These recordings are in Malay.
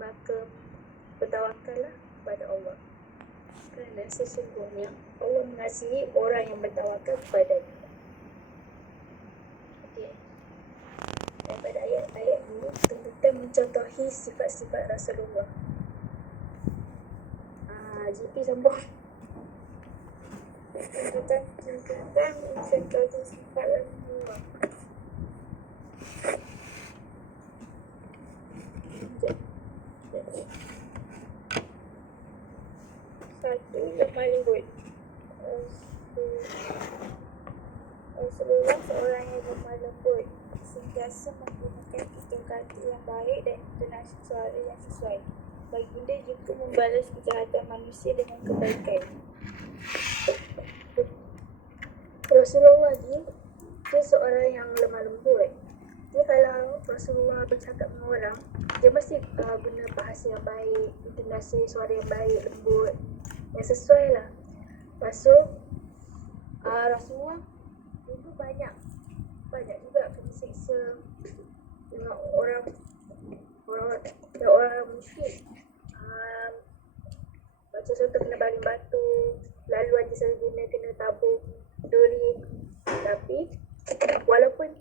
maka bertawakallah kepada Allah. Kerana sesungguhnya Allah mengasihi orang yang bertawakal kepada-Nya. Okey. Daripada ayat-ayat ini kita mencontohi sifat-sifat Rasulullah. GP sambung. Tingkatan mencontohi sifat Rasulullah. Satu, lemah lembut. Rasulullah seorang yang lemah lembut, sentiasa menggunakan tutur kata yang baik dan intonasi suara yang sesuai. Baginda juga membalas kejahatan manusia dengan kebaikan. Rasulullah ni, dia seorang yang lemah lembut. Dia kalau Rasulullah bercakap dengan orang, dia mesti guna bahasa yang baik, intonasi suara yang baik, lembut, yang sesuai lah. Lepas tu, Rasulullah dulu banyak juga kena seksa dengan orang musyrik. Macam contoh kena baling batu, lalu ada sarjana kena tabur duri. Tapi walaupun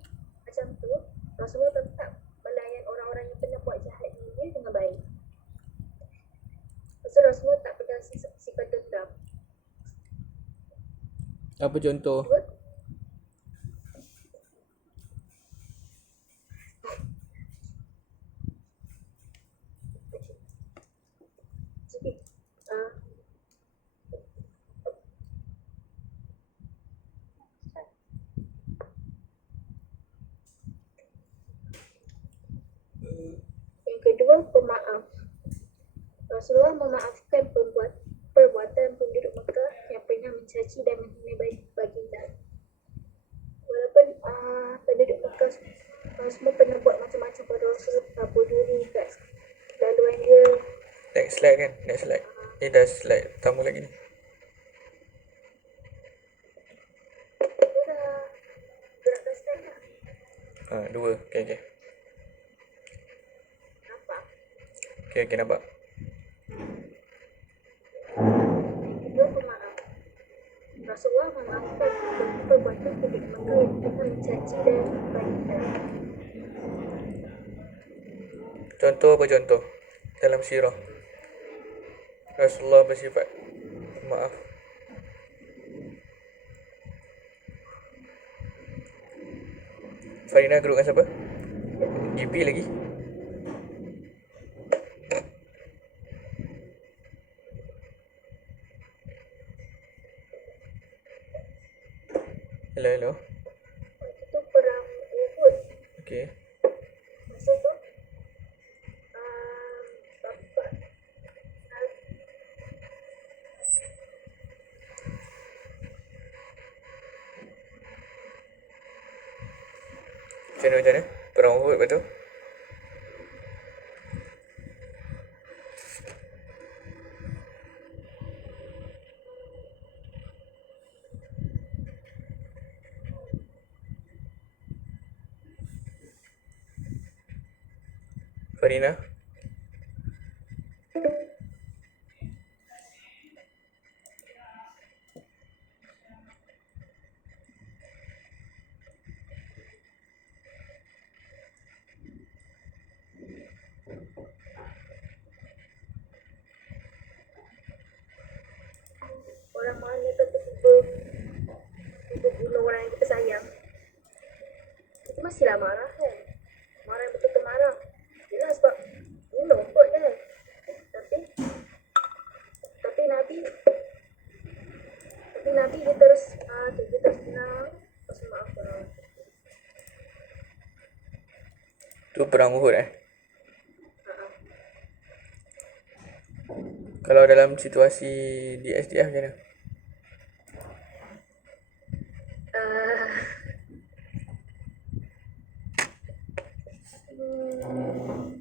macam tu, Rasulullah tetap melayan orang-orang yang pernah buat jahat dengan dia dengan baik. Pasal Rasulullah tak pernah sifat dendam. Apa contoh? Yang kedua, pemaaf. Rasulullah memaafkan perbuatan penduduk Mekah yang pernah mencaci dan menghina baginda. Walaupun penduduk Mekah semua pernah buat macam-macam pada Rasul, tabur duri kat laluan dia. Next slide kan? Next slide. Dah slide pertama lagi ni. Gerakkan slide dah. 2. Okay. Nampak? Okay, nampak. Kedua, pemaaf. Rasulullah memaafkan perbuatan penduduk Mekah yang pernah mencaci dan baginda. Contoh apa contoh? Dalam sirah Rasulullah bersifat maaf. Farina group dengan siapa? GP lagi? Hello. Itu perang Uhud. Okay. Masa tu bapak Macam mana? Perang Uhud, betul? Farina? orang mana tiba-tiba bunuh orang yang kita sayang, kita mestilah marah kan. Marah yang betul-betul marah. Yelah sebab bunuh kot kan. Tapi Nabi dia terus tenang, terus maafkan orang. Tu perang Uhud Kalau dalam situasi di SDF macam mana?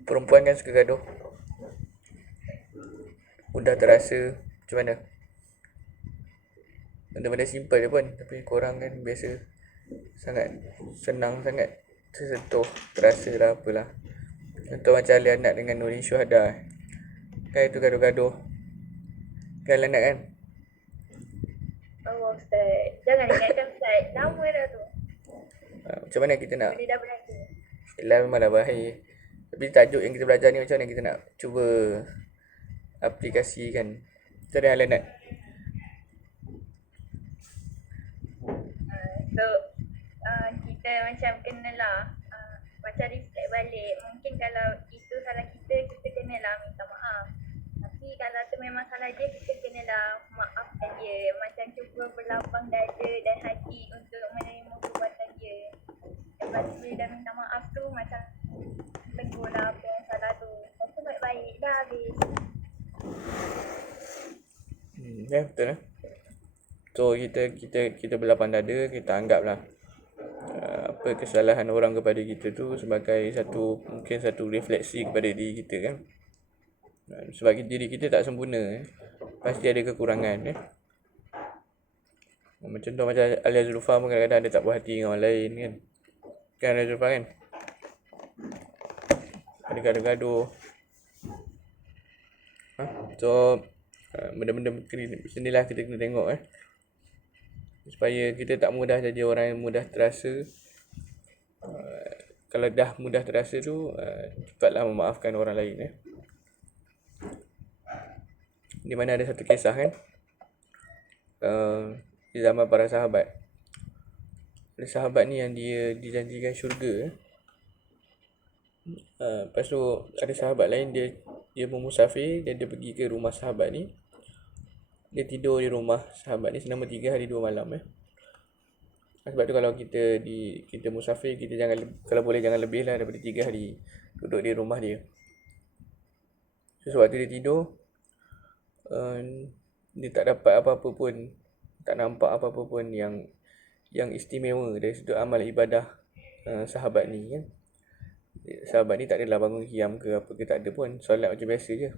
Perempuan kan suka gaduh. Mudah terasa macam mana? Benda-benda simple je pun, tapi korang kan biasa sangat senang sangat tersentuh, terasa lah apalah. Contoh macam Ali Anak dengan Nurin Syuhada. Kan itu gaduh-gaduh. Kan Ali Anak kan? Allah Ustaz. Jangan ingatkan Ustaz. Lama dah tu. Macam mana kita nak? Benda dah berlaku. Yelah memang dah bahaya. Tapi tajuk yang kita belajar ni macam mana kita nak cuba aplikasikan. Macam mana Ali Anak? So, kita macam kenalah macam reflect balik. Mungkin kalau itu salah kita, kita kenalah minta maaf. Tapi kalau tu memang salah dia, kita kenalah maafkan dia. Macam cuba berlapang dada dan hati untuk menerima perbuatan dia. Lepas tu dia dah minta maaf tu, macam tegur lah apa yang salah tu. Lepas tu baik-baik dah habis. Ya betul lah. So kita berlapang dada, kita anggaplah apa kesalahan orang kepada kita tu sebagai mungkin satu refleksi kepada diri kita kan. Sebab diri kita tak sempurna, pasti ada kekurangan. Contoh macam Alia Zulfa pun kadang-kadang dia tak puas hati dengan orang lain kan. Kan Alia Zulfa kan? Ada gaduh-gaduh. So benda-benda macam ni lah kita kena tengok supaya kita tak mudah jadi orang yang mudah terasa. Kalau dah mudah terasa tu, cepatlah memaafkan orang lain. Di mana ada satu kisah kan, di zaman para sahabat. Ada sahabat ni yang dia dijanjikan syurga. Lepas tu ada sahabat lain, dia bermusafir dan dia pergi ke rumah sahabat ni. Dia tidur di rumah sahabat ni selama 3 hari 2 malam. Sebab tu kalau kita musafir, kita kalau boleh jangan lebih lah daripada 3 hari duduk di rumah dia. So sewaktu dia tidur, dia tak dapat apa-apa pun, tak nampak apa-apa pun yang istimewa dari sudut amal ibadah sahabat ni kan. Sahabat ni tak adalah bangun qiyam ke apa ke, tak ada pun, solat macam biasa je.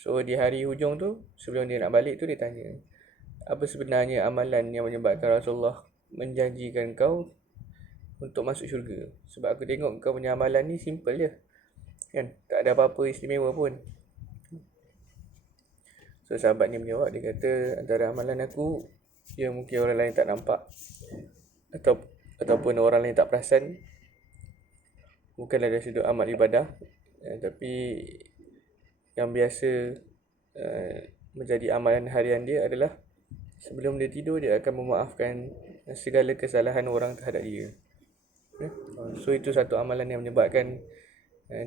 So di hari hujung tu, sebelum dia nak balik tu, dia tanya, apa sebenarnya amalan yang menyebabkan Rasulullah menjanjikan kau untuk masuk syurga? Sebab aku tengok kau punya amalan ni simple je kan, tak ada apa-apa istimewa pun. So sahabat ni menjawab, dia kata antara amalan aku yang mungkin orang lain tak nampak ataupun orang lain tak perasan, bukanlah dari sudut amal ibadah, tapi yang biasa menjadi amalan harian dia adalah sebelum dia tidur, dia akan memaafkan segala kesalahan orang terhadap dia. So itu satu amalan yang menyebabkan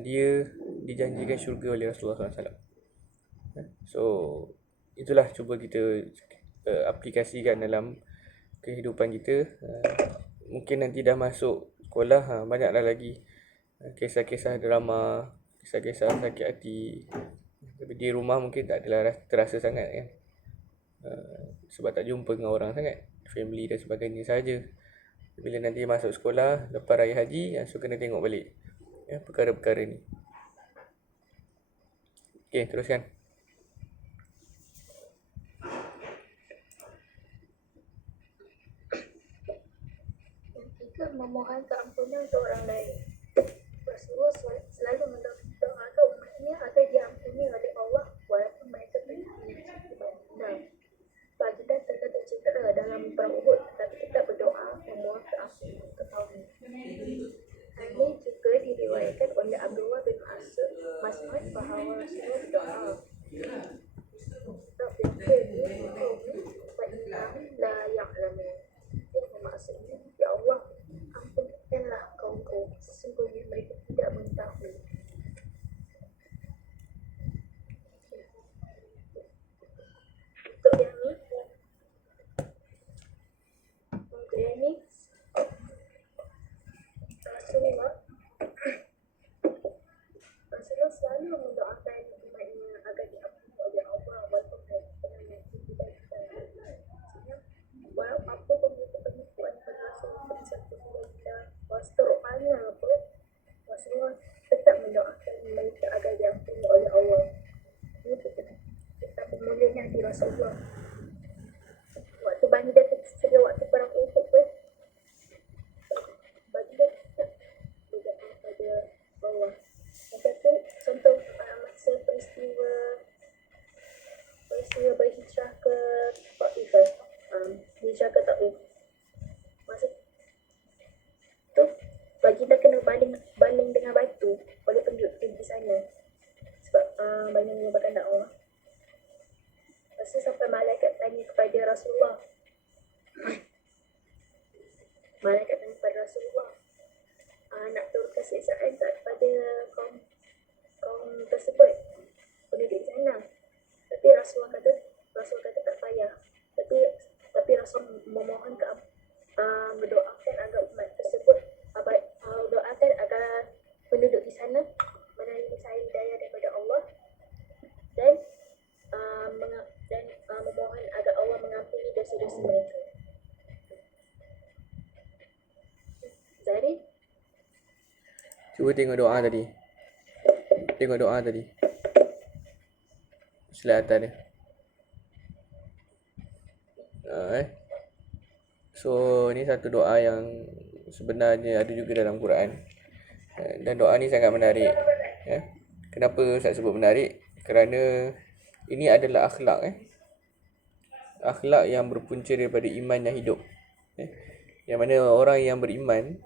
dia dijanjikan syurga oleh Rasulullah SAW. So itulah cuba kita aplikasikan dalam kehidupan kita. Mungkin nanti dah masuk sekolah, banyaklah lagi kisah-kisah drama, kisah-kisah sakit hati. Tapi di rumah mungkin tak adalah terasa sangat kan, sebab tak jumpa dengan orang sangat, family dan sebagainya saja. Bila nanti masuk sekolah lepas raya haji, so kena tengok balik perkara-perkara ni. Okay, teruskan. Yang 3, memohon keampunan untuk orang lain. Rasulullah selalu mendoakan umatnya agar diampuni oleh Allah walaupun mereka benar. Baginda terkadang cedera dalam perang Uhud, tetapi kita berdoa memohon keampunan untuk kaumnya. Hal ini juga diriwayatkan oleh Abdullah bin Mas'ud bahawa Rasulullah berdoa, Rabbirni fa innahum la ya'lamun. Ini maksudnya, ya Allah, ampunkanlah kaumku, sesungguhnya mereka tidak mengetahui. Untuk yang ni Rasulullah selalu mendoakan umatnya agar diampuni oleh Allah walaupun mereka pernah menyakiti dan walaupun apa pun penipuan pada Rasulullah seperti Baginda wasterupanya apa, Rasulullah tetap mendoakan mereka agar diampuni oleh Allah. Ini kita bermulanya di Rasulullah. Waktu Baginda tersedia waktu perang Uhud pun, Baginda tetap berdoa pada Allah Rasulullah. Malaikat tanya kepada Rasulullah, nak turunkan siksaan tak kepada kaum tersebut, penduduk di sana. Tapi Rasulullah kata tak payah. Tapi Rasul memohon mendoakan agar umat tersebut doakan agar penduduk di sana menerima hidayah daripada Allah dan memohon agar Allah mengampuni dosa-dosa mereka. Zari, Cuba tengok doa tadi. Slide atas dia. So ni satu doa yang sebenarnya ada juga dalam Quran. Dan doa ni sangat menarik. Kenapa saya sebut menarik? Kerana ini adalah akhlak. Akhlak yang berpunca daripada iman yang hidup. Yang mana orang yang beriman,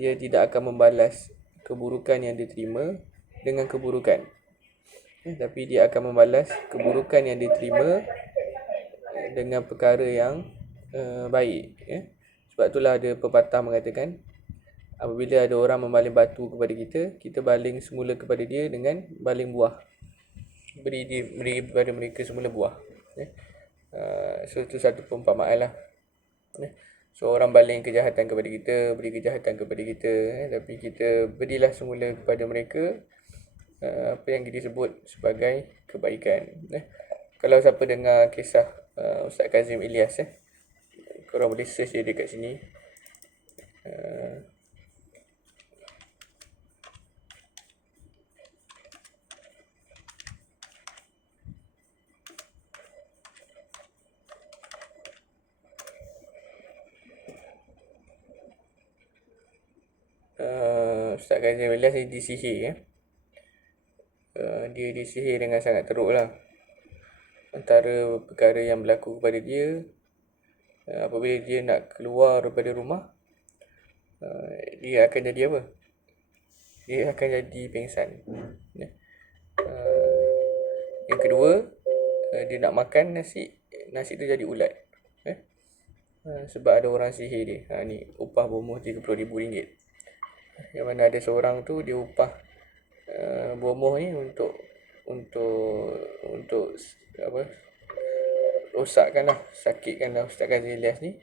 dia tidak akan membalas keburukan yang diterima dengan keburukan. Tapi dia akan membalas keburukan yang diterima dengan perkara yang baik. Sebab itulah ada pepatah mengatakan, apabila ada orang membaling batu kepada kita, kita baling semula kepada dia dengan baling buah. Beri kepada mereka semula buah. So itu satu perumpamaan lah. So orang baling kejahatan kepada kita, beri kejahatan kepada kita, tapi kita berilah semula kepada mereka apa yang disebut sebagai kebaikan. Kalau siapa dengar kisah Ustaz Kazim Ilyas, korang boleh search dia dekat sini. Ustaz Kazim Ilyas ni disihir. Dia disihir dengan sangat teruk lah. Antara perkara yang berlaku kepada dia, apabila dia nak keluar daripada rumah, dia akan jadi apa? Dia akan jadi pengsan. Yang kedua, dia nak makan nasi tu jadi ulat. Sebab ada orang sihir dia. Ni upah bomoh RM30,000. Yang mana ada seorang tu dia upah bomoh ni untuk apa, sakitkanlah Ustaz Kazim Ilyas ni,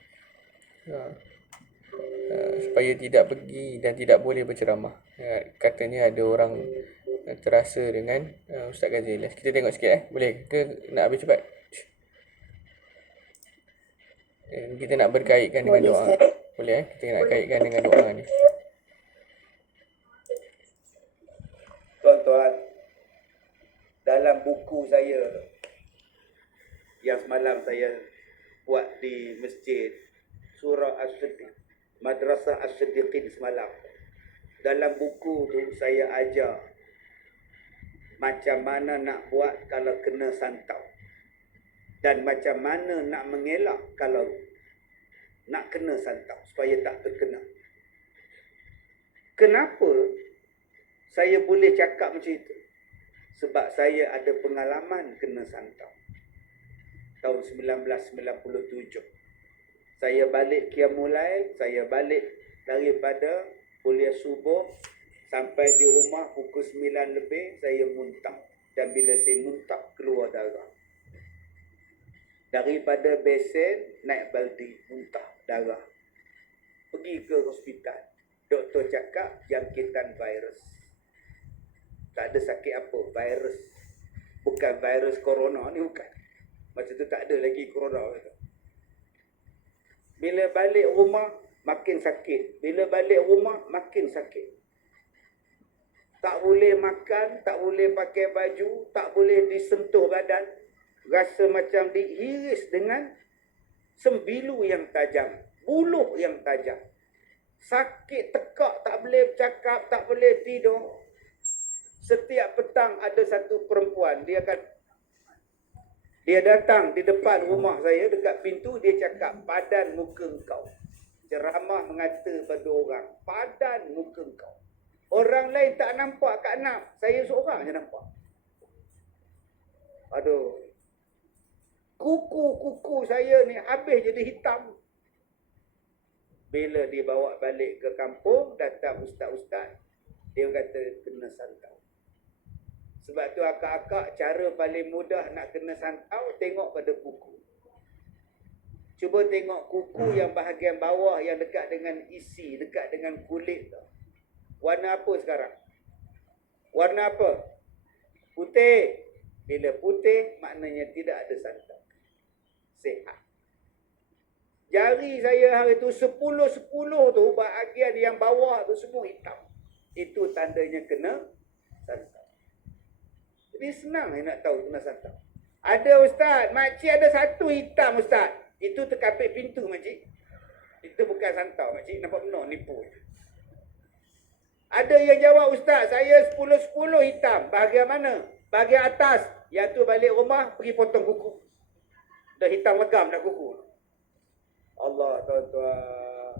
supaya tidak pergi dan tidak boleh berceramah. Katanya ada orang terasa dengan Ustaz Kazim Ilyas. Kita tengok sikit boleh ke nak habis cepat? Kita nak berkaitkan dengan doa. Boleh kita nak kaitkan dengan doa ni. Tuan-tuan, dalam buku saya yang semalam saya buat di masjid Surah As-Siddiq, Madrasah As-Siddiqin semalam, dalam buku tu saya ajar macam mana nak buat kalau kena santau dan macam mana nak mengelak kalau nak kena santau supaya tak terkena. Kenapa saya boleh cakap macam itu? Sebab saya ada pengalaman kena santau. Tahun 1997. Saya balik Qiyamul Lail, saya balik daripada kuliah subuh sampai di rumah pukul 9 lebih, saya muntah. Dan bila saya muntah, keluar darah. Daripada besen, naik baldi, muntah darah. Pergi ke hospital. Doktor cakap jangkitan virus. Tak ada sakit apa, virus. Bukan virus corona ni, bukan. Masa tu tak ada lagi corona. Bila balik rumah, makin sakit. Bila balik rumah, makin sakit. Tak boleh makan, tak boleh pakai baju, tak boleh disentuh badan. Rasa macam dihiris dengan sembilu yang tajam, buluh yang tajam. Sakit tekak, tak boleh bercakap, tak boleh tidur. Setiap petang ada satu perempuan, dia datang di depan rumah saya, dekat pintu, dia cakap, padan muka engkau. Ceramah mengata pada orang, padan muka engkau. Orang lain tak nampak Kak Naf, saya seorang je nampak. Aduh. Kuku saya ni habis jadi hitam. Bila dia bawa balik ke kampung, datang ustaz-ustaz, dia kata kena santau. Sebab tu akak-akak cara paling mudah nak kena santau, tengok pada kuku. Cuba tengok kuku yang bahagian bawah yang dekat dengan isi, dekat dengan kulit tu. Warna apa sekarang? Warna apa? Putih. Bila putih, maknanya tidak ada santau. Sehat. Jari saya hari tu 10-10 tu, bahagian yang bawah tu semua hitam. Itu tandanya kena santau. Jadi senang nak tahu kena santau. Ada ustaz, makcik ada satu hitam ustaz. Itu terkapit pintu makcik. Itu bukan santau makcik, nampak benar nipu. Ada yang jawab ustaz, saya 10-10 hitam. Bahagian mana? Bahagian atas. Yang tu balik rumah, pergi potong kuku. Dah hitam legam dah kuku. Allah tuan-tuan.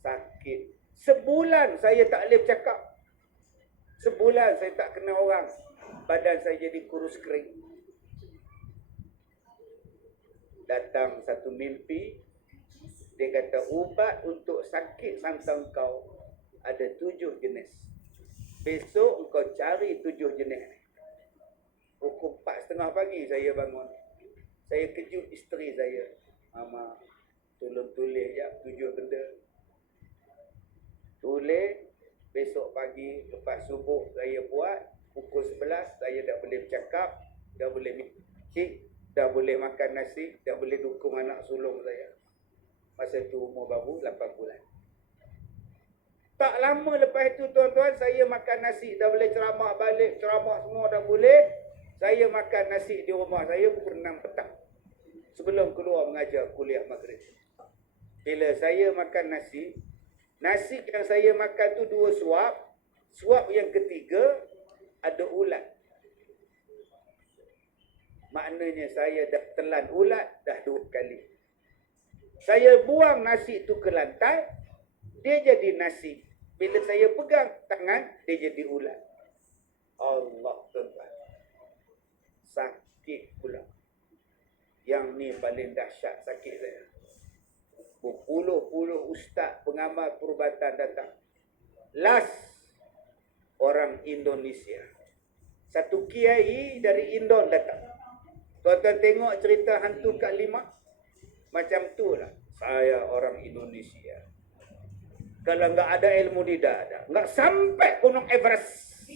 Sakit. Sebulan saya tak boleh bercakap. Sebulan saya tak kenal orang. Badan saya jadi kurus kering. Datang satu mimpi. Dia kata ubat untuk sakit santau kau ada 7 jenis. Besok engkau cari 7 jenis ni. Pukul 4:30 pagi saya bangun. Saya kejut isteri saya. Mama, tolong tulis ya 7 benda. Tulis, besok pagi lepas subuh saya buat. Pukul 11 saya dah boleh bercakap, dah boleh cik, dah boleh makan nasi, dah boleh dukung anak sulung saya. Masa tu umur baru 8 bulan. Tak lama lepas itu tuan-tuan, saya makan nasi, dah boleh ceramah balik, ceramah semua dah boleh. Saya makan nasi di rumah saya pukul 6 petang. Sebelum keluar mengajar kuliah maghrib. Bila saya makan nasi, nasi yang saya makan tu 2 suap. Suap yang ketiga ada ulat. Maknanya saya dah telan ulat dah 2 kali. Saya buang nasi tu ke lantai, dia jadi nasi. Bila saya pegang tangan, dia jadi ulat. Allah tuan-tuan. Sakit pula. Yang ni paling dahsyat sakit saya. Berpuluh-puluh ustaz pengamal perubatan datang. Last orang Indonesia. Satu kiai dari Indon datang. Tuan-tuan tengok cerita hantu Kak Lima. Macam tu lah. Saya orang Indonesia. Kalau enggak ada ilmu tidak ada. Enggak sampai Gunung Everest.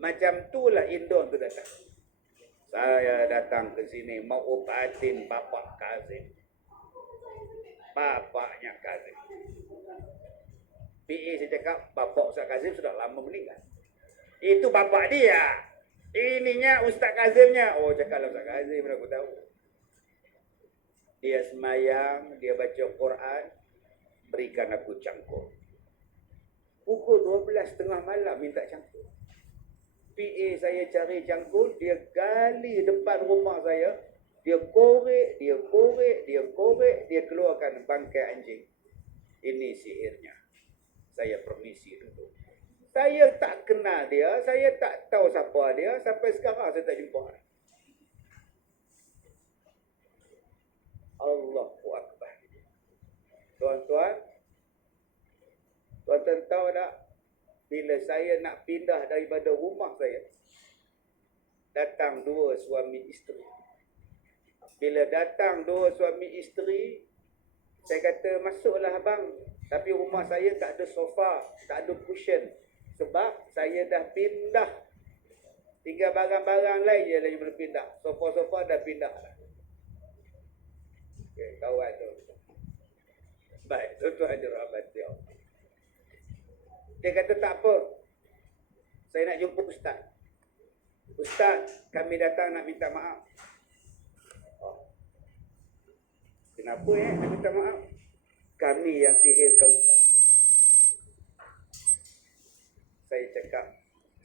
Macam tu lah Indon tu datang. Saya datang ke sini mau obatin bapak Kazim. Bapaknya Kazim. PA saya cakap, bapak Ustaz Kazim sudah lama meninggal. Itu bapak dia. Ininya Ustaz Kazimnya. Oh, cakaplah Ustaz Kazim, aku tahu. Dia semayang, dia baca Quran, berikan aku cangkul. Pukul 12:30 malam minta cangkul. PA saya cari cangkul, dia gali depan rumah saya. Dia korek, dia korek, dia korek, dia keluarkan bangkai anjing. Ini sihirnya. Saya permisi dulu. Saya tak kenal dia, saya tak tahu siapa dia. Sampai sekarang saya tak jumpa. Allahu Akbar. Tuan-tuan, tuan-tuan tahu tak? Bila saya nak pindah daripada rumah saya, datang 2 suami isteri. Bila datang 2 suami isteri, saya kata, masuklah abang. Tapi rumah saya tak ada sofa, tak ada cushion. Sebab saya dah pindah. Tinggal barang-barang lain je lagi belum pindah. Sofa-sofa dah pindah. Okay, kawan tu. Baik, tuan-tuan dirahmati Allah. Dia kata tak apa. Saya nak jumpa ustaz. Ustaz, kami datang nak minta maaf. Oh. Kenapa nak minta maaf? Kami yang sihirkan ustaz. Saya cakap,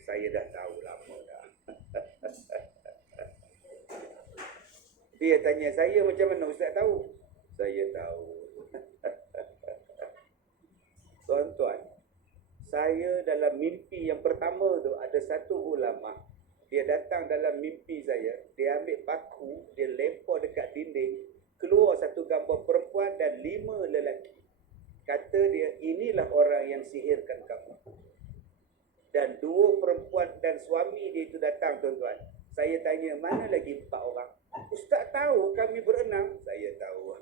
saya dah tahu lama dah. Dia tanya saya macam mana ustaz tahu? Saya tahu. Tuan-tuan, saya dalam mimpi yang pertama tu ada satu ulama. Dia datang dalam mimpi saya, dia ambil paku, dia lempar dekat dinding, keluar satu gambar perempuan dan 5 lelaki. Kata dia, inilah orang yang sihirkan kamu. Dan 2 perempuan dan suami dia itu datang, tuan-tuan. Saya tanya, mana lagi 4 orang? Ustaz tahu kami berenang. Saya tahu.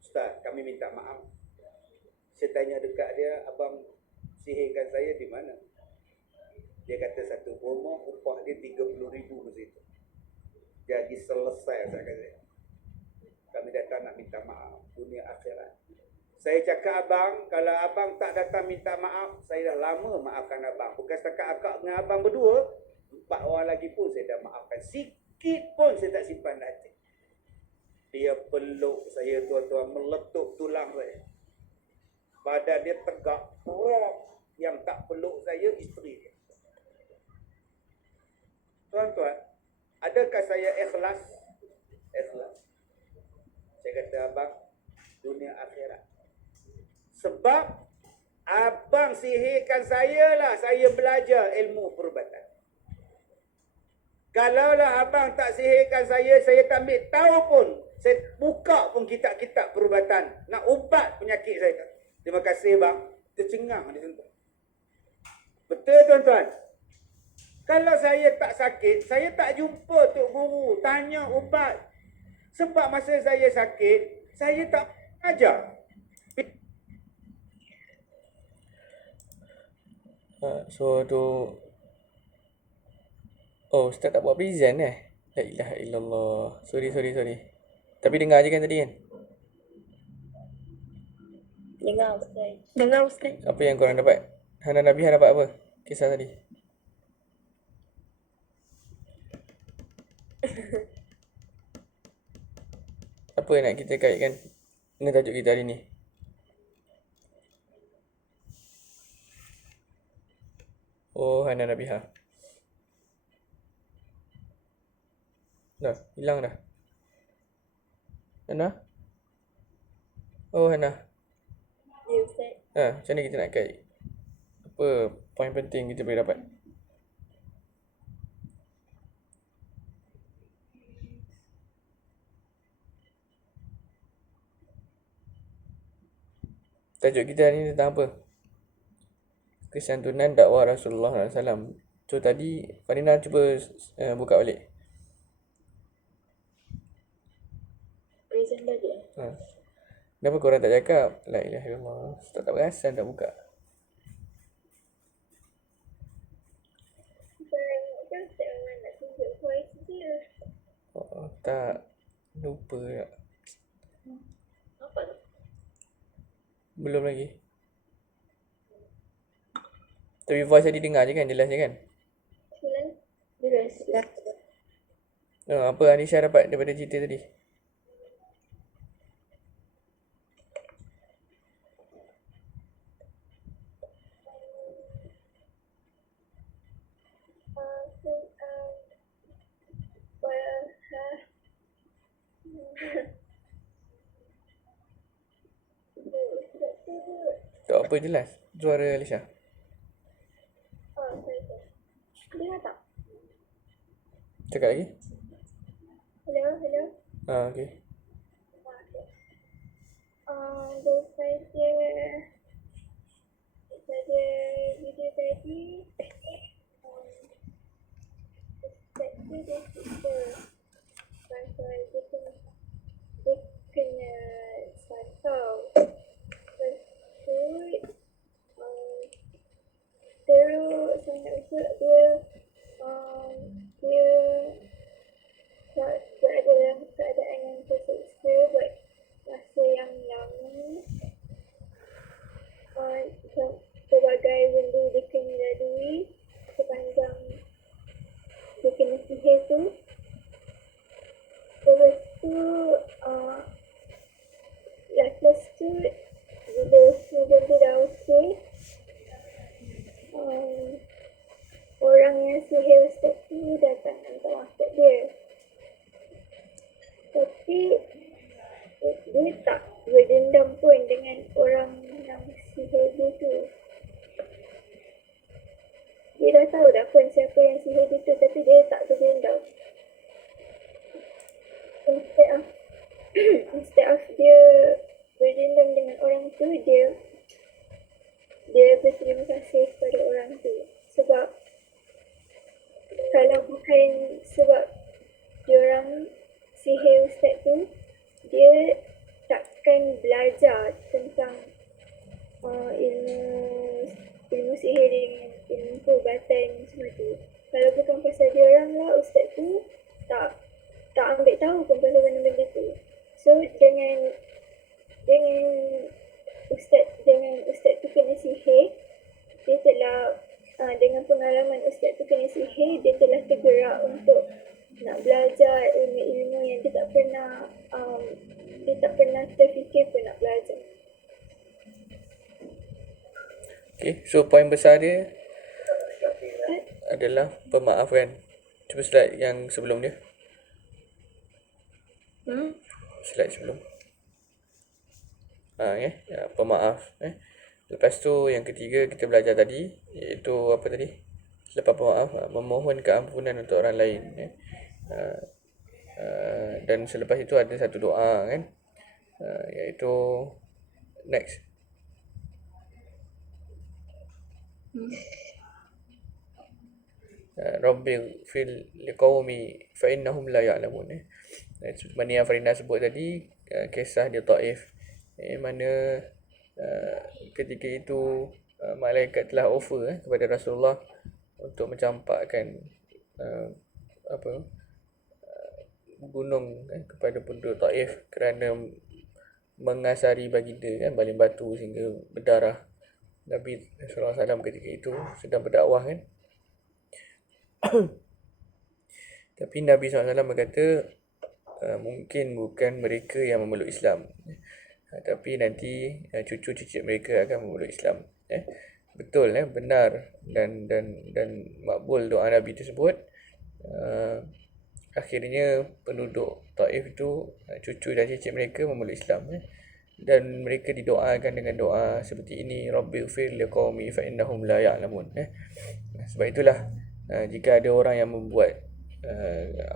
Ustaz, kami minta maaf. Saya tanya dekat dia, abang sihirkan saya di mana? Dia kata satu rumah, upah dia 30,000 masa itu. Jadi selesai, saya kata. Kami datang nak minta maaf, dunia akhirat. Saya cakap abang, kalau abang tak datang minta maaf, saya dah lama maafkan abang. Bukan setakat akak dengan abang berdua, 4 orang lagi pun saya dah maafkan. Sikit pun saya tak simpan hati. Dia peluk saya, tuan-tuan, meletup tulang saya. Badan dia tegak. Yang tak peluk saya, isteri dia. Tuan-tuan, adakah saya ikhlas? Ikhlas. Saya kata, abang, dunia akhirat. Sebab abang sihirkan saya lah, saya belajar ilmu perubatan. Kalaulah abang tak sihirkan saya tak ambil tahu pun. Saya buka pun kitab-kitab perubatan. Nak ubat penyakit saya. Terima kasih bang. Tercengang dia tuan. Betul tuan-tuan. Kalau saya tak sakit, saya tak jumpa Tok Guru, tanya ubat. Sebab masa saya sakit, saya tak ajar. So tu, oh Ustaz tak buat present La ilaha illallah. Sorry. Tapi dengar je kan tadi kan? Dengar Ustaz. Apa yang korang dapat? Hana Nabiha dapat apa? Kisah tadi. Apa nak kita kaitkan dengan tajuk kita hari ni? Oh, Hana Nabiha. Dah, hilang dah. Hana? Oh, Hana. Ya Ustaz. Macam mana kita nak kait? Apa poin penting kita boleh dapat? Tajuk kita hari ni tentang apa? Kesantunan dakwah Rasulullah SAW. So tadi Farina cuba buka balik. Present tadi. Kenapa korang tak cakap? La ilaha illallah. Tak perasan tak buka. Kan Ustaz memang nak tunjuk voice dia. Oh, tak. Lupa tak. Apa tu? Belum lagi. Tapi voice tadi dengar je kan? Jelas je kan? Jelas. Apa Anisha dapat daripada cerita tadi? Tak apa jelas. Suara Alisha. Dengar tak? Cakap lagi. Hello. Okay. Daripada video tadi, Ustaz tu dia cerita pasal dia kena santau. Terus saya nak ucap dia berada dalam keadaan yang tersiksa buat masa yang lama. Pelbagai benda dia kena lalui sepanjang dia kena sihir tu. Lepas tu lepas tu bila semua benda dah okey, orang yang sihir Ustaz tu datang minta maaf kat dia. Tapi dia tak berdendam pun dengan orang yang sihir dia tu. Dia dah tahu dah pun siapa yang sihir dia tu, tapi dia tak bergendau. Instead of instead of dia berdendam dengan orang tu, dia berterima kasih kepada orang tu. Sebab kalau bukan sebab diorang sihir ustaz tu, dia takkan belajar tentang ilmu sihir dengan ilmu perubatan semua tu. Kalau bukan pasal diorang lah, ustaz tu tak ambil tahu pun pasal benda-benda tu. So dengan ustaz tu kena sihir, dia telah dengan pengalaman ustaz tu kena sihir, dia telah tergerak untuk nak belajar ilmu-ilmu yang dia tak pernah terfikir pun nak belajar. Okay, so poin besar dia adalah pemaafan. Cuba slide yang sebelum dia. Slide sebelum. Pemaaf. Lepas tu yang ketiga kita belajar tadi, iaitu apa tadi? Selepas pemaaf, memohon keampunan untuk orang lain. Dan selepas itu ada satu doa kan, iaitu next. Rabbil fil liqaumi fa innahum la ya'lamun. Seperti yang Farina sebut tadi, kisah di Taif, mana ketika itu malaikat telah offer kepada Rasulullah untuk mencampakkan gunung kepada penduduk Taif kerana mengasari baginda baling batu sehingga berdarah. Nabi SAW ketika itu sedang berdakwah kan. Tapi Nabi SAW berkata mungkin bukan mereka yang memeluk Islam, tapi nanti cucu-cucu mereka akan memeluk Islam. Betul, benar dan makbul doa Nabi tersebut. Akhirnya penduduk Taif itu, cucu dan cicit mereka memeluk Islam. Dan mereka didoakan dengan doa seperti ini, Rabbighfir liqaumi fa innahum la ya'lamun. Sebab itulah jika ada orang yang membuat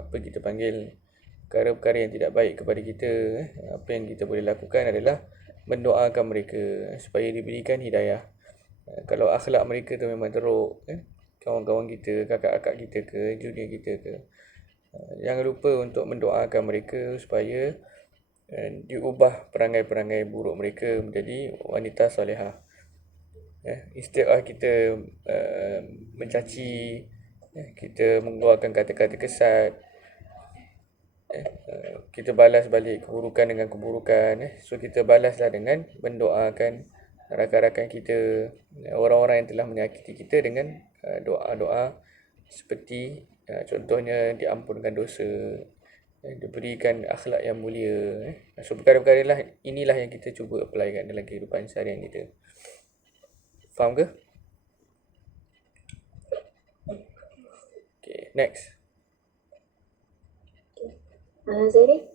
apa kita panggil perkara-perkara yang tidak baik kepada kita, apa yang kita boleh lakukan adalah mendoakan mereka supaya diberikan hidayah. Kalau akhlak mereka tu memang teruk, kawan-kawan kita, kakak-kakak kita ke, junior kita ke, jangan lupa untuk mendoakan mereka supaya diubah perangai-perangai buruk mereka menjadi wanita solehah. Instead of kita mencaci, kita mengeluarkan kata-kata kesat, kita balas balik keburukan dengan keburukan. So kita balaslah dengan mendoakan rakan-rakan kita, orang-orang yang telah menyakiti kita dengan doa-doa seperti contohnya diampunkan dosa, diberikan akhlak yang mulia. So perkara-perkara inilah yang kita cuba applykan dalam kehidupan seharian kita. Faham ke? Okay, next. Zahri?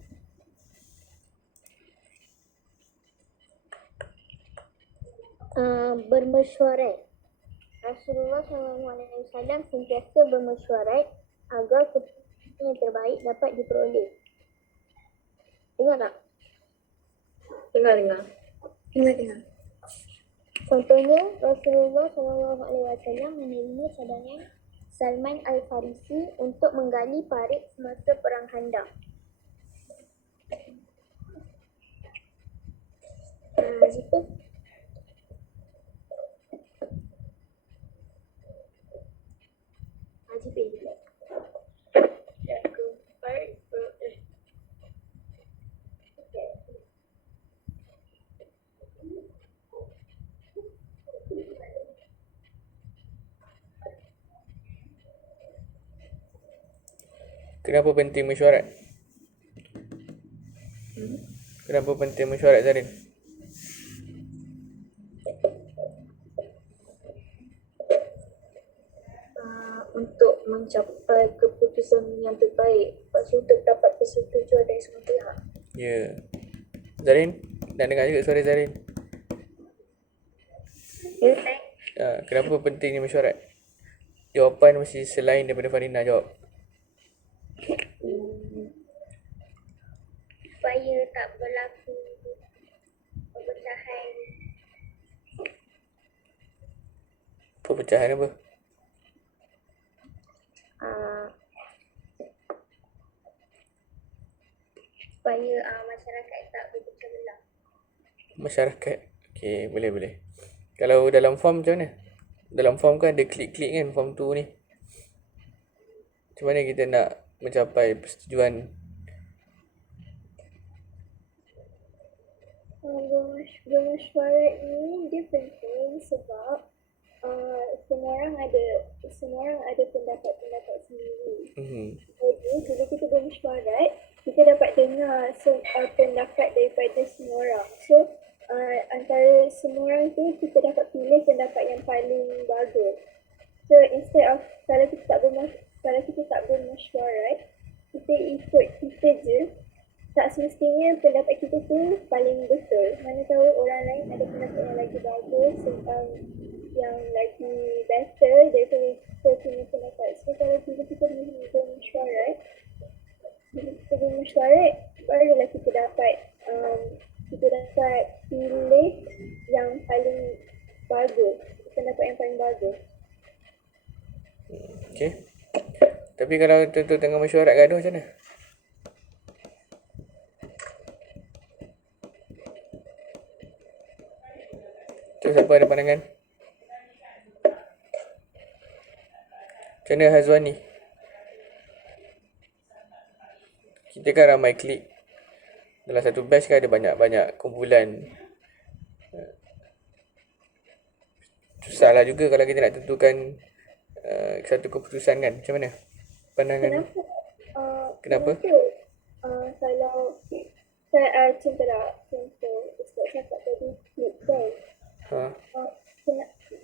Bermesyuarat. Rasulullah SAW sentiasa bermesyuarat agar keputusan yang terbaik dapat diperoleh. Dengar tak? Dengar. Contohnya, Rasulullah SAW menerima cadangan Salman Al-Farisi untuk menggali parit semasa Perang Khandaq. Siapa? Haji bin Kenapa penting mesyuarat? Kenapa penting mesyuarat, Zarin? Untuk mencapai keputusan yang terbaik, lepas tu untuk dapat persetujuan dari semua pihak. Ya. Zarin, nak dengar juga suara Zarin? Kenapa pentingnya mesyuarat? jawapan mesti selain daripada Farina jawab. Supaya tak berlaku perpecahan. Perpecahan apa? Supaya masyarakat tak berpecah belah. Masyarakat. Okay, boleh. Kalau dalam form macam mana? Dalam form kan ada klik-klik kan form tu ni. Macam mana kita nak mencapai persetujuan? Bermesyuarat ni dia penting sebab semua orang ada pendapat-pendapat sendiri. Jadi bila kita bermesyuarat, kita dapat dengar pendapat daripada semua orang. So antara semua orang tu kita dapat pilih pendapat yang paling bagus. So instead of kalau kita tak bermesyuarat, kita ikut kita je, tak semestinya pendapat kita tu paling betul. Mana tahu orang lain ada pendapat yang lagi bagus, yang lagi better daripada kita punya pendapat. So kalau kita bermesyuarat, barulah kita dapat pilih yang paling bagus, pendapat yang paling bagus. Okay. Tapi kalau tentu tengah mesyuarat gaduh macam mana? Tu siapa ada pandangan? Macam mana Hazwani? Kita kan ramai klik. Dalam satu batch kan ada banyak-banyak kumpulan. Susahlah juga kalau kita nak tentukan satu keputusan kan. Macam mana? Pandangan. Kenapa? Kalau contoh Ustaz cakap tadi klik kan.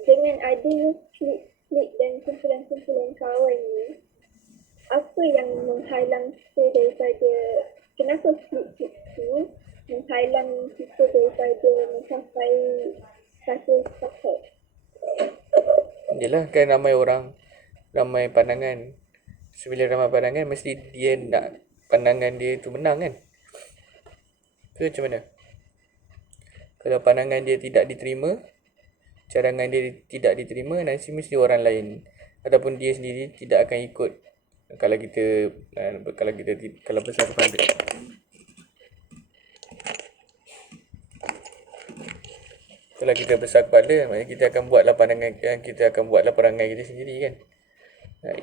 Dengan adanya klik dan kumpulan-kumpulan kawan ni, apa yang menghalang kita daripada, kenapa klik tu menghalang kita daripada mencapai satu sepakat? Yelah kan ramai orang, ramai pandangan. Sebila ramai pandangan mesti dia nak pandangan dia tu menang kan. Tu macam mana? Kalau pandangan dia tidak diterima, cadangan dia tidak diterima, nanti mesti orang lain ataupun dia sendiri tidak akan ikut. Kalau besar kepala. Kalau kita besar kepala, maknanya kita akan buatlah pandangan, kita akan buatlah perangai kita sendiri kan.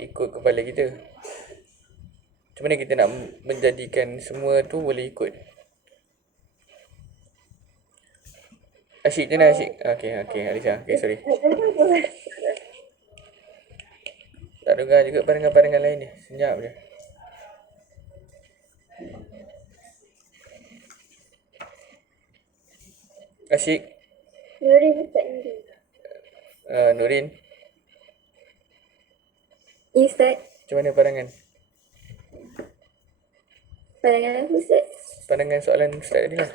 Ikut kepala kita. Macam mana kita nak menjadikan semua tu boleh ikut? Asyik je lah, Asyik. Okay, Alisha. Okay, sorry. Tak dengar juga pandangan-pandangan lain ni. Senyap je. Asyik. Nurin Ustaz Nurin. Nurin. Ya Ustaz. Macam mana pandangan? Pandangan apa Ustaz? Pandangan soalan Ustaz tadi lah.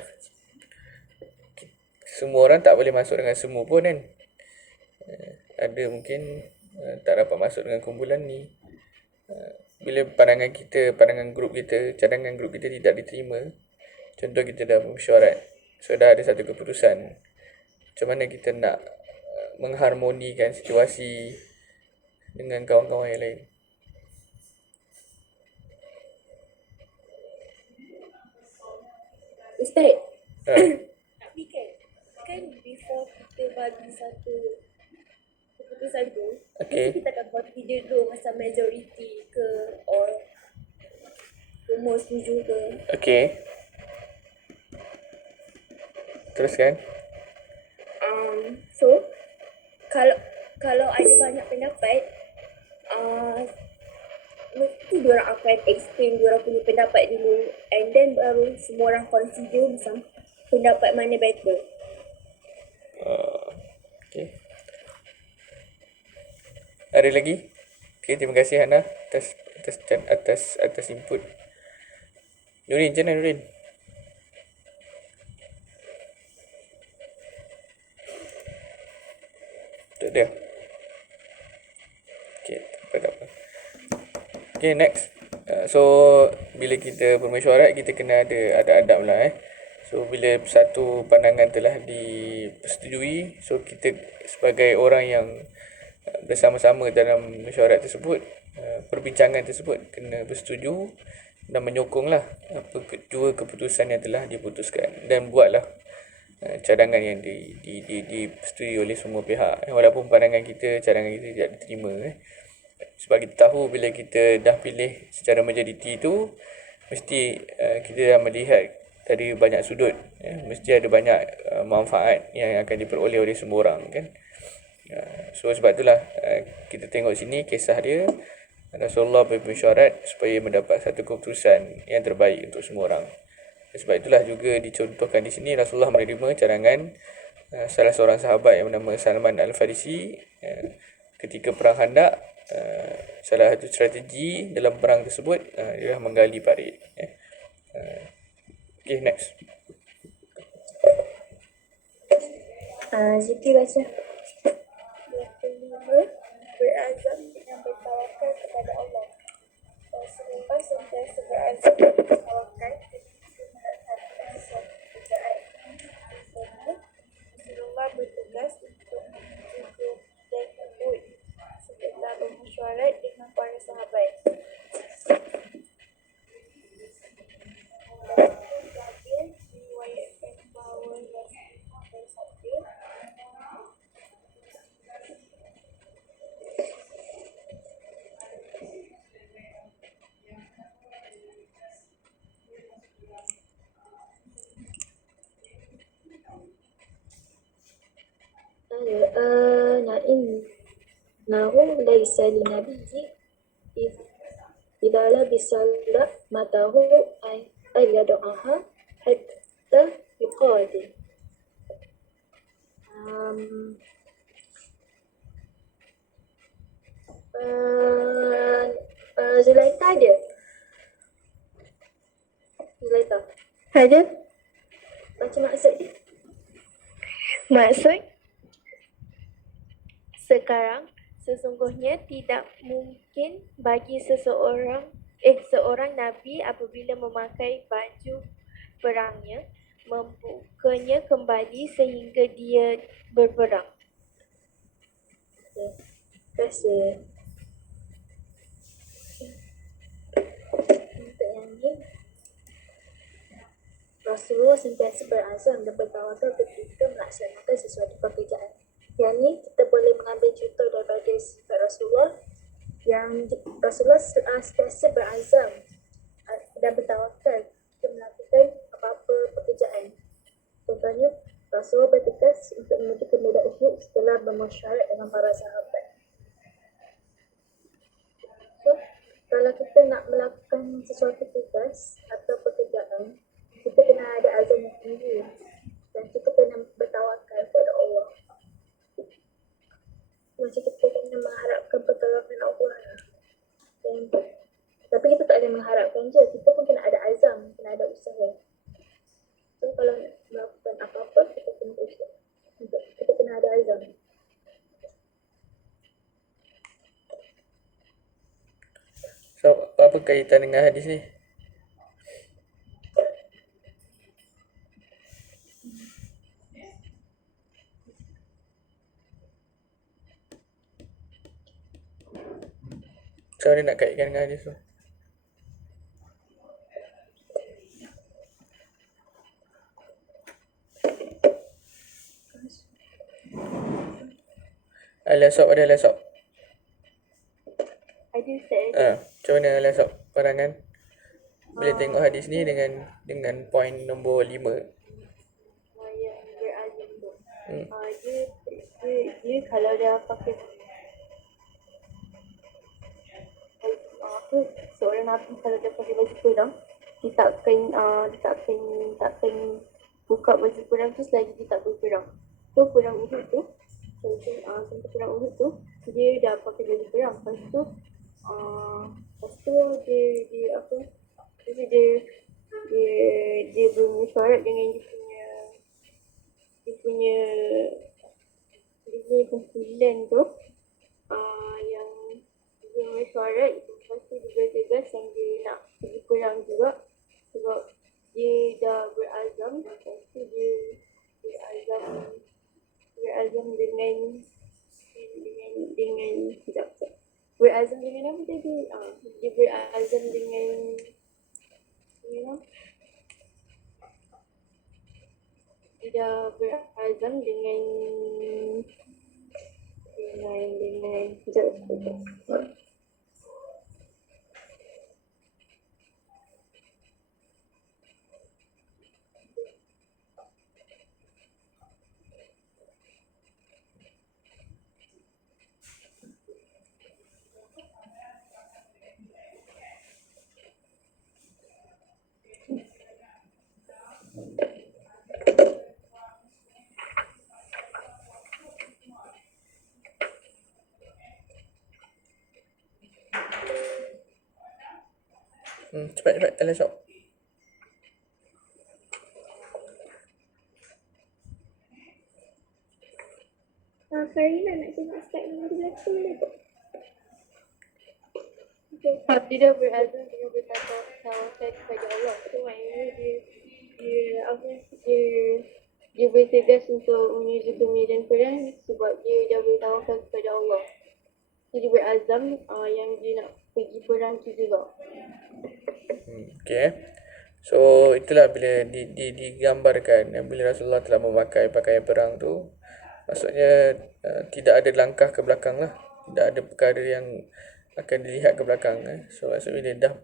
Semua orang tak boleh masuk dengan semua pun kan. Ada mungkin tak dapat masuk dengan kumpulan ni. Bila pandangan kita, pandangan grup kita, cadangan grup kita tidak diterima, contoh kita dah mesyuarat, so dah ada satu keputusan, macam mana kita nak mengharmonikan situasi dengan kawan-kawan yang lain? Ustaz, tapi kan before kita bagi satu keputusan tu, Okay. mesti kita akan bagi dia dulu macam majority ke or semua setuju ke. Okay. Teruskan. So kalau ada banyak pendapat, mesti diorang akan explain diorang punya pendapat dulu, and then baru semua orang consider macam pendapat mana better. Okay. Ada lagi? Okay, terima kasih Hana atas input. Nurin, macam mana Nurin? Tak ada. Okay, tak apa. Okay, next. So bila kita bermesyuarat, kita kena ada adab lah. So bila satu pandangan telah dipersetujui, so kita sebagai orang yang bersama-sama dalam mesyuarat tersebut, perbincangan tersebut kena bersetuju dan menyokonglah apa kedua keputusan yang telah diputuskan, dan buatlah cadangan yang disetujui oleh semua pihak, walaupun pandangan kita, cadangan kita tidak diterima. Sebab kita tahu bila kita dah pilih secara majoriti tu, mesti kita dah melihat dari banyak sudut, mesti ada banyak manfaat yang akan diperoleh oleh semua orang kan. So sebab itulah kita tengok sini kisah dia, Rasulullah bermesyuarat supaya mendapat satu keputusan yang terbaik untuk semua orang. Sebab itulah juga dicontohkan di sini Rasulullah menerima cadangan salah seorang sahabat yang bernama Salman Al-Farisi ketika perang Khandaq. Salah satu strategi dalam perang tersebut ialah menggali parit. Okay, next. Zikir baca. Yang kelima, berazam dengan bertawakal kepada Allah. Rasulullah sentiasa berazam bertawakal ketika melaksanakan sesuatu pekerjaan. Misalnya, Rasulullah bertugas untuk menuju ke Medan Uhud setelah bermesyuarat dengan para sahabat. Jabir diriwayatkan bahawa Rasulullah bersabda, Nahu laisa li nabiyyi idza labisa matahu ay yad'aha hatta yuqatil. Zulaikha ada? Zulaikha, Ada baca maksud dia. maksud sekarang sesungguhnya tidak mungkin bagi seorang nabi apabila memakai baju perangnya membukanya kembali sehingga dia berperang. Terima kasih. Untuk yang ni, Rasulullah sentiasa berazam dan bertawakal ketika melaksanakan sesuatu pekerjaan. Yang ni kita boleh mengambil contoh daripada sifat Rasulullah, yang Rasulullah sentiasa berazam dan bertawakal ketika melakukan apa-apa pekerjaan. Contohnya, Rasulullah bertugas untuk menuju ke Medan Uhud setelah bermesyuarat dengan para sahabat. So, kalau kita nak melakukan sesuatu tugas atau pekerjaan, kita kena ada azam yang tinggi dan kita kena bertawakal kepada Allah. Macam kita kena mengharapkan pertolongan Allah lah. Tapi kita tak ada mengharapkan je, kita pun kena ada azam, kena ada usaha. So kalau nak melakukan apa-apa, kita kena usaha. Kita kena ada azam. So apa kaitan dengan hadis ni? Macam mana nak kaitkan dengan hadis tu? Al-Asab ada Al-Asab. Ada Ustaz. Macam mana Al-Asab pandangan bila tengok hadis ni dengan poin nombor 5? Yang berazam tu. Dia kalau dah pakai seorang nabi kalau dia pakai baju perang, dia takkan buka baju perang tu selagi dia tak berperang. So perang Uhud tu, sampai perang Uhud tu, dia dah pakai baju perang. Lepas tu dia bermesyuarat dengan dia punya kumpulan tu, yang bermesyuarat, lepas tu dia bertegas yang dia nak pergi perang juga sebab dia dah berazam. Lepas tu dia berazam dengan sekejap. Berazam dengan apa tadi? Dia berazam dengan apa? Dia dah berazam dengan sekejap. Cepat, Alan stop. Karina nak tengok slide nombor 12 boleh tak? Dia dah berazam dengan bertawakal kepada Allah. So maknanya dia bertegas untuk menuju ke medan perang sebab dia dah bertawakal kepada Allah. So dia berazam yang dia nak pergi perang tu juga. Okay. So itulah bila digambarkan bila Rasulullah telah memakai pakaian perang tu, maksudnya tidak ada langkah ke belakang lah. Tidak ada perkara yang akan dilihat ke belakang. So maksudnya bila dah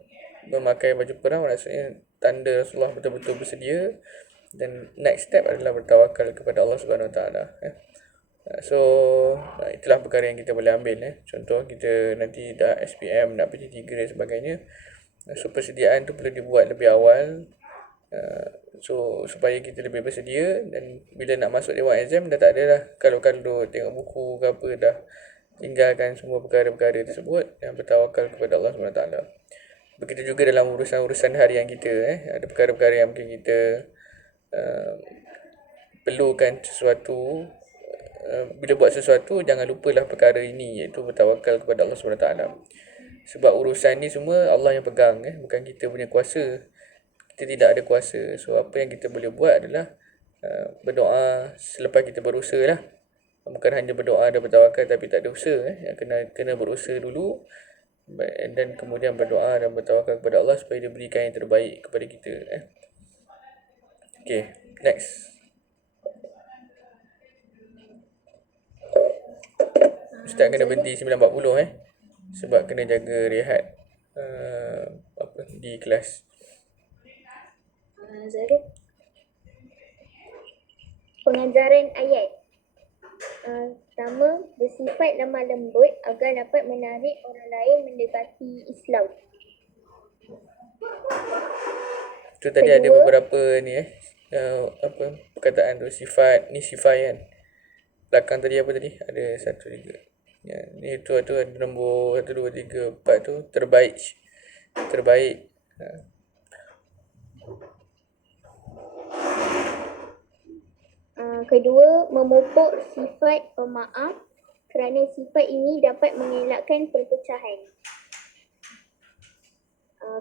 memakai baju perang, maksudnya tanda Rasulullah betul-betul bersedia, dan next step adalah bertawakal kepada Allah Subhanahu Wa Taala. So itulah perkara yang kita boleh ambil. Contoh kita nanti dah SPM, nak PJ3 dan sebagainya. So persediaan tu perlu dibuat lebih awal, so supaya kita lebih bersedia, dan bila nak masuk dewan exam dah tak ada dah kalau tengok buku ke apa, dah tinggalkan semua perkara-perkara tersebut dan bertawakal kepada Allah SWT. Begitu juga dalam urusan-urusan harian kita. Ada perkara-perkara yang mungkin kita perlukan sesuatu. Bila buat sesuatu, jangan lupalah perkara ini, iaitu bertawakal kepada Allah SWT. Sebab urusan ni semua Allah yang pegang, bukan kita punya kuasa. Kita tidak ada kuasa. So apa yang kita boleh buat adalah berdoa selepas kita berusaha lah. Bukan hanya berdoa dan bertawakal tapi tak ada usaha. Kena berusaha dulu, dan kemudian berdoa dan bertawakal kepada Allah supaya dia berikan yang terbaik kepada kita. Okay, next. Ustaz kena berhenti 9.40 sebab kena jaga rehat di kelas. Zarif. Pengajaran ayat. Pertama, bersifat lemah lembut agar dapat menarik orang lain mendekati Islam. Tu tadi ada beberapa ni perkataan tu, sifat ni, sifat kan. Belakang tadi apa tadi? Ada 1, 2. Ya, ni tu ada nombor 1, 2, 3, 4 tu terbaik. Kedua, memupuk sifat pemaaf kerana sifat ini dapat mengelakkan perpecahan.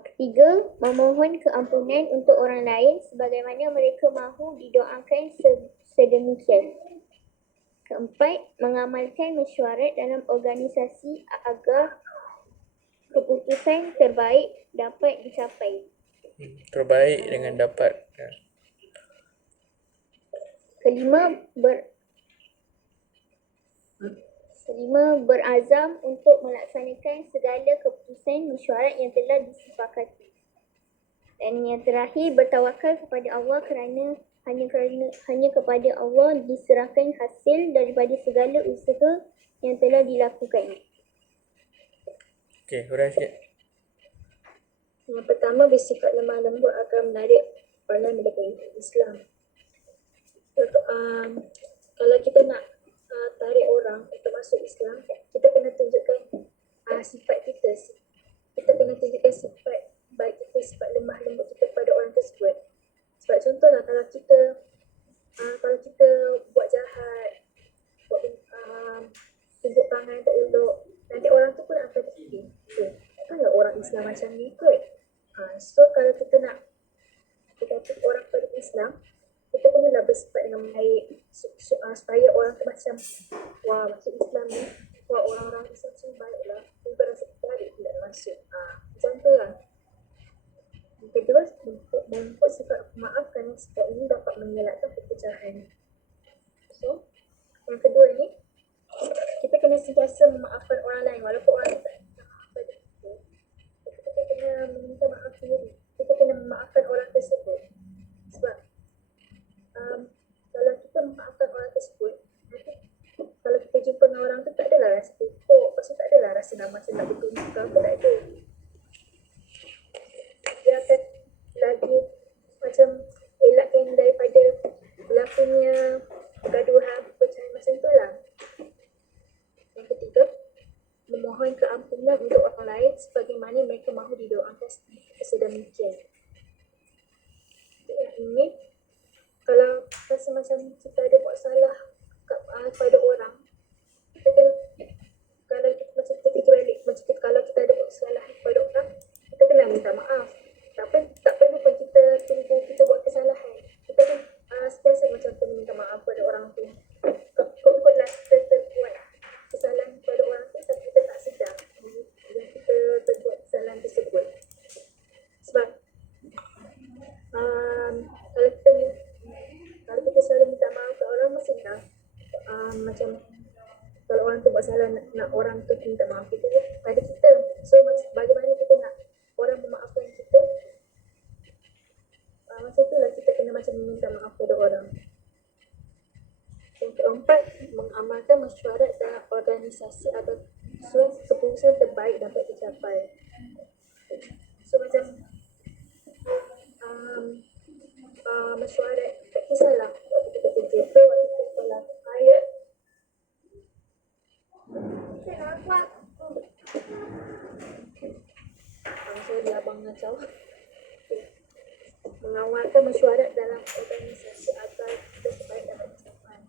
Ketiga, memohon keampunan untuk orang lain sebagaimana mereka mahu didoakan sedemikian. Keempat, mengamalkan mesyuarat dalam organisasi agar keputusan terbaik dapat dicapai. Terbaik dengan dapat. Kelima, berazam untuk melaksanakan segala keputusan mesyuarat yang telah disepakati. Dan yang terakhir, bertawakal kepada Allah kerana hanya kepada Allah diserahkan hasil daripada segala usaha yang telah dilakukan. Okey, huraian sikit. Yang pertama, bersifat lemah lembut agar menarik orang lain mendekati Islam. Kalau kita nak tarik orang untuk masuk Islam, kita kena tunjukkan sifat kita. Kita kena tunjukkan sifat baik kita, sifat lemah lembut kita kepada orang tersebut. Sebab contohlah kalau kita buat jahat, buat tunjuk tangan tak elok, nanti orang tu pun akan terfikir macam ni kot. So kalau kita nak kita orang pada Islam, kita kenalah bersifat dengan baik supaya orang tu macam wah masuk Islam ni, wah orang-orang Islam semua baiklah, bukan rasa tertarik pula masuk. Macam tu lah. Yang kedua, memupuk sifat maaf kerana sifat ini dapat mengelakkan perpecahan. So, yang kedua ni, kita kena sentiasa memaafkan orang lain walaupun orang tu tak minta maaf pada kita. Kita kena meminta maaf sendiri. Kita kena memaafkan orang tersebut. Sebab kalau kita memaafkan orang tersebut, nanti kalau kita jumpa dengan orang tu tak adalah rasa tekuk, lepas tu tak adalah rasa nak macam nak bertuntut ke apa, tak ada. Dia akan lagi macam elakkan daripada berlakunya pergaduhan, perpecahan macam tu lah. Yang ketiga, memohon keampunan untuk orang lain sebagaimana mereka mahu didoakan sedemikian. Yang ini, kalau rasa macam kita ada buat salah pada orang, kita kena, kalau kita macam kita fikir balik, macam kita, kalau kita ada buat salah pada orang, kita kena minta maaf. Tak perlu pun kita tunggu kita buat kesalahan. Kita kan sentiasa macam tu minta maaf pada orang tu. Kau-kau kita terbuat kesalahan pada orang tu tapi kita tak sedar yang kita terbuat kesalahan tersebut. Sebab kalau kita selalu minta maaf ke orang, mesti nak macam kalau orang tu buat salah, nak orang tu minta maaf kita pada kita. So bagaimana kita nak orang memaafkan kita, macam tu lah kita kena macam minta maaf pada orang. Yang keempat, mengamalkan mesyuarat dalam organisasi agar keputusan terbaik dapat dicapai. So macam mesyuarat, tak kisahlah waktu kita kerja ke, waktu kita sekolah ayat. Sorry abang ngacau. Mengawalkan mesyuarat dalam organisasi agar kita terbaik dapat dicapai.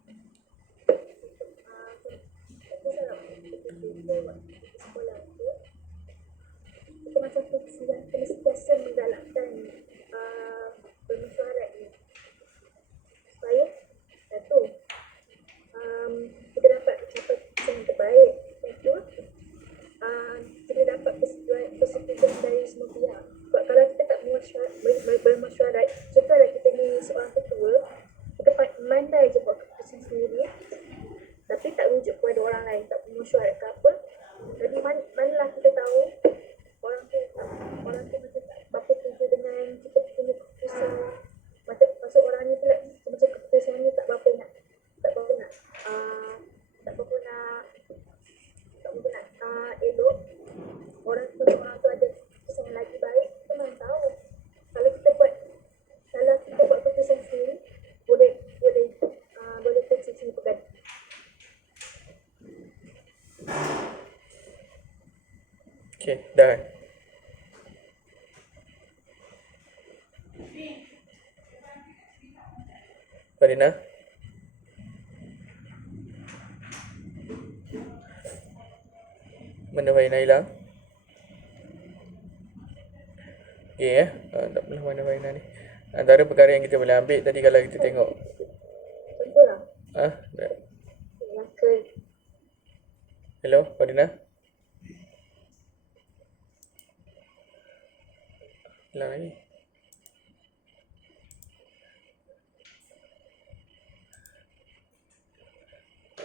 Tak kisahlah waktu kita kerja ke, waktu kita sekolah ke, kita macam tu kena sentiasa menggalakkan bermesyuarat ni supaya satu kita dapat mencapai keputusan yang terbaik. Yang kedua, kita dapat persetujuan dari semua pihak. Sebab kalau kita tak bermesyuarat, contohlah kita ni seorang ketua, kita pandai je buat keputusan sendiri tapi tak rujuk kepada orang lain, tak bermesyuarat ke apa, jadi manalah kita tahu orang tu macam tak berapa setuju dengan kita punya keputusan. Maksud orang ni pula macam keputusan ni tak berapa nak elok. Orang tu ada keputusan yang lagi baik, kita mana tahu. Kalau kita buat keputusan sendiri, boleh terjadi pergaduhan. Okay, dah. Farina? Mana Farina hilang? Okay tak boleh mana Farina ni. Antara perkara yang kita boleh ambil tadi kalau kita tengok. Contohlah. Dah. Makan. Hello, Farina? Hilang lagi.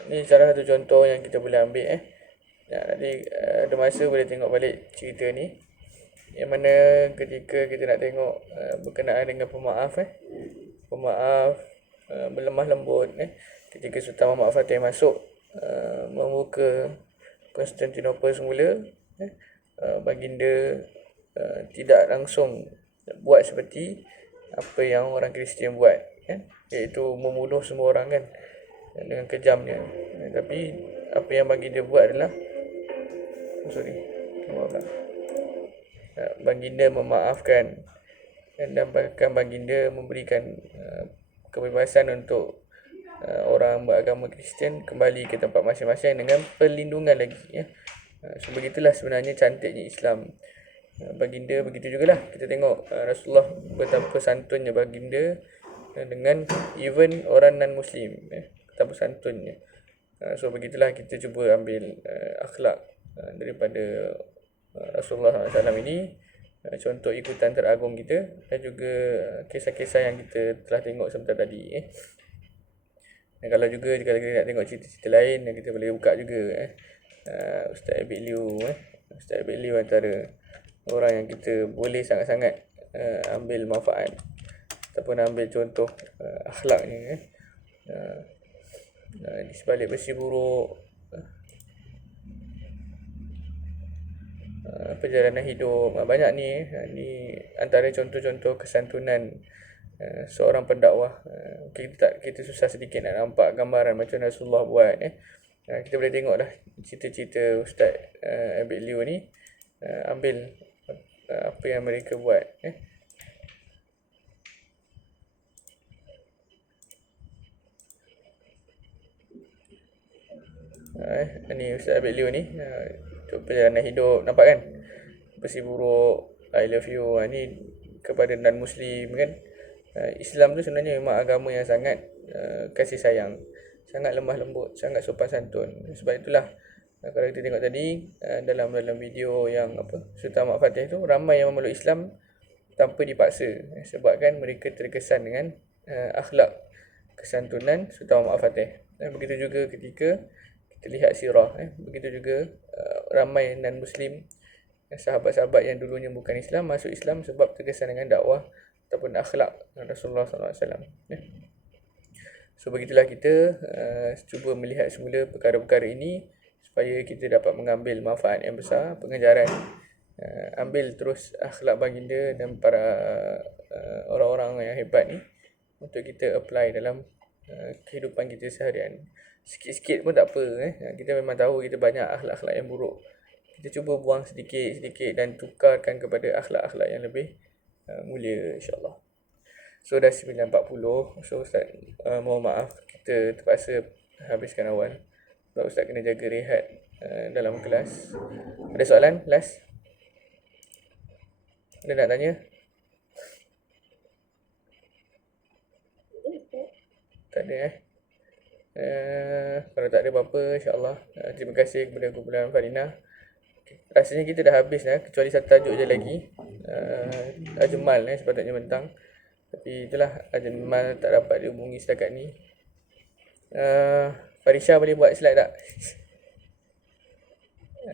Ni salah satu contoh yang kita boleh ambil nanti ada masa boleh tengok balik cerita ni. Yang mana ketika kita nak tengok berkenaan dengan pemaaf pemaaf berlemah lembut ketika Sultan Muhammad Fatih masuk membuka Konstantinopel semula, baginda tidak langsung buat seperti apa yang orang Kristian buat iaitu membunuh semua orang dengan kejamnya. Tapi apa yang baginda buat adalah baginda memaafkan dan bahkan baginda memberikan kebebasan untuk orang beragama Kristian kembali ke tempat masing-masing dengan perlindungan lagi So begitulah sebenarnya cantiknya Islam. baginda, begitu jugalah kita tengok Rasulullah betapa santunnya baginda dengan even orang non-Muslim, betapa santunnya. So begitulah kita cuba ambil akhlak daripada Rasulullah SAW ini, contoh ikutan teragung kita, dan juga kisah-kisah yang kita telah tengok sebentar tadi. Dan kalau juga kalau kita nak tengok cerita-cerita lain, kita boleh buka juga Ustaz Abid Liu. Ustaz Abid Liu antara orang yang kita boleh sangat-sangat ambil manfaat ataupun ambil contoh akhlaknya. Di sebalik besi buruk, perjalanan hidup, banyak ni antara contoh-contoh kesantunan seorang pendakwah. Kita susah sedikit nak nampak gambaran macam Rasulullah buat. Kita boleh tengok dah cerita-cerita Ustaz Abid Liu ni, ambil apa yang mereka buat. Ni Ustaz Abid Liu ni, perjalanan hidup, nampak kan? Besi buruk, I love you, ni kepada non-Muslim kan. Islam tu sebenarnya memang agama yang sangat kasih sayang, sangat lemah lembut, sangat sopan santun. Sebab itulah kalau kita tengok tadi dalam video yang Sultan Ahmad Fatih tu, ramai yang memeluk Islam tanpa dipaksa, sebabkan mereka terkesan dengan akhlak kesantunan Sultan Ahmad Fatih. Begitu juga ketika kita lihat sirah, begitu juga ramai non-Muslim, sahabat-sahabat yang dulunya bukan Islam masuk Islam sebab terkesan dengan dakwah ataupun akhlak Rasulullah SAW. So begitulah kita cuba melihat semula perkara-perkara ini supaya kita dapat mengambil manfaat yang besar, pengajaran. Ambil terus akhlak baginda dan para orang-orang yang hebat ni untuk kita apply dalam kehidupan kita seharian. Sikit-sikit pun tak apa. Kita memang tahu kita banyak akhlak-akhlak yang buruk. Kita cuba buang sedikit-sedikit dan tukarkan kepada akhlak-akhlak yang lebih mulia, insyaAllah. So dah 9.40. So Ustaz mohon maaf kita terpaksa habiskan awal sebab Ustaz kena jaga rehat dalam kelas. Ada soalan? Last? Ada nak tanya? Tak ada kalau tak ada apa-apa, insyaAllah terima kasih kepada kumpulan Farina. Rasanya kita dah habis kecuali satu tajuk je lagi, Ajmal sepatutnya bentang, tapi itulah Ajmal tak dapat dihubungi setakat ni. Farisha boleh buat slide tak?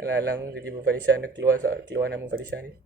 Alang-alang tiba-tiba Farisha keluar nama Farisha ni.